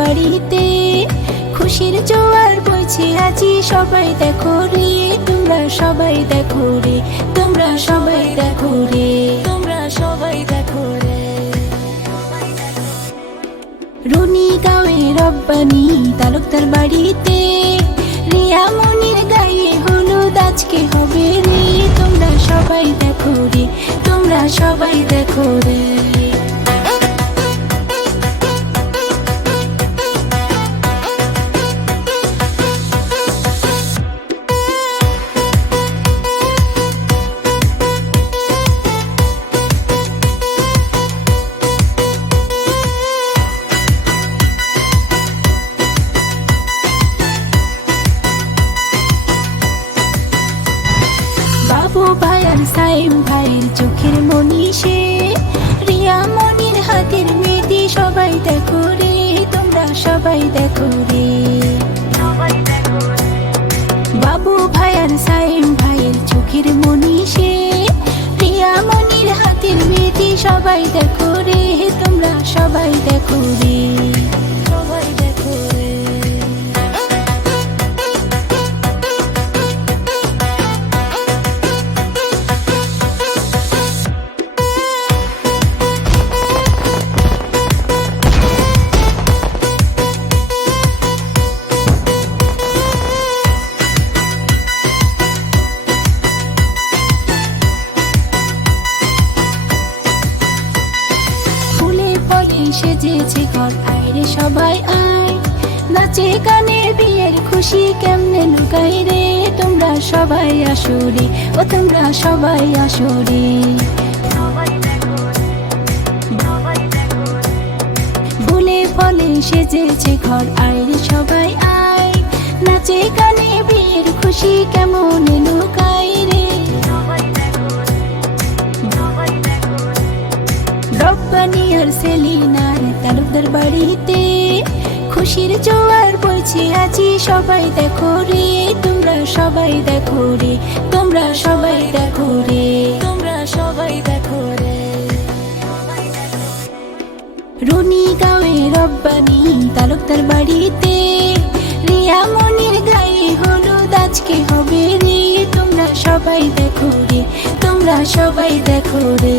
বাড়িতে খুশির জোয়ার বইছে আজি সবাই দেখো রে, তোমরা সবাই দেখো রে, তোমরা সবাই দেখো রে, তোমরা সবাই দেখো রে। রুনি গাঁয়ে রব্বানি তালুকদার বাড়িতে রিয়া মনির গায়ে হলুদ আজকে হবে রে। তোমরা সবাই দেখো রে, তোমরা সবাই দেখো রে। সাইম ভাইয়ের চোখের মনি রিয়া মনির হাতের মেয়েটি সবাই দেখো রে, তোমরা সবাই দেখো রে। বাবু ভাই আর সাইম ভাইয়ের চোখের মনি রিয়া মনির হাতের মেয়েটি সবাই দেখো রে, তোমরা সবাই দেখো রে। সেজেছে ঘর। আইরে সবাই আয়। নাচে গানে বিয়ের খুশি কেমনে লুকাই রে? তোমরা সবাই আসো রে ও তোমরা সবাই আসো রে ফুলে সেজেছে ঘর। আইরে সবাই আয়। নাচে গানে বিয়ের খুশি কেমন লুকাই আর সেলিনার তালুকদার বাড়িতে খুশির জোয়ার বইছে, আজি সবাই দেখো রে, তোমরা সবাই দেখো রে, তোমরা সবাই দেখো রে, তোমরা সবাই দেখো রে। রুনি গাঁয়ে রব্বানি তালুকদার বাড়িতে রিয়া মনির গায়ে হলুদ আজকে হবে রে, তোমরা সবাই দেখো রে, তোমরা সবাই দেখো রে।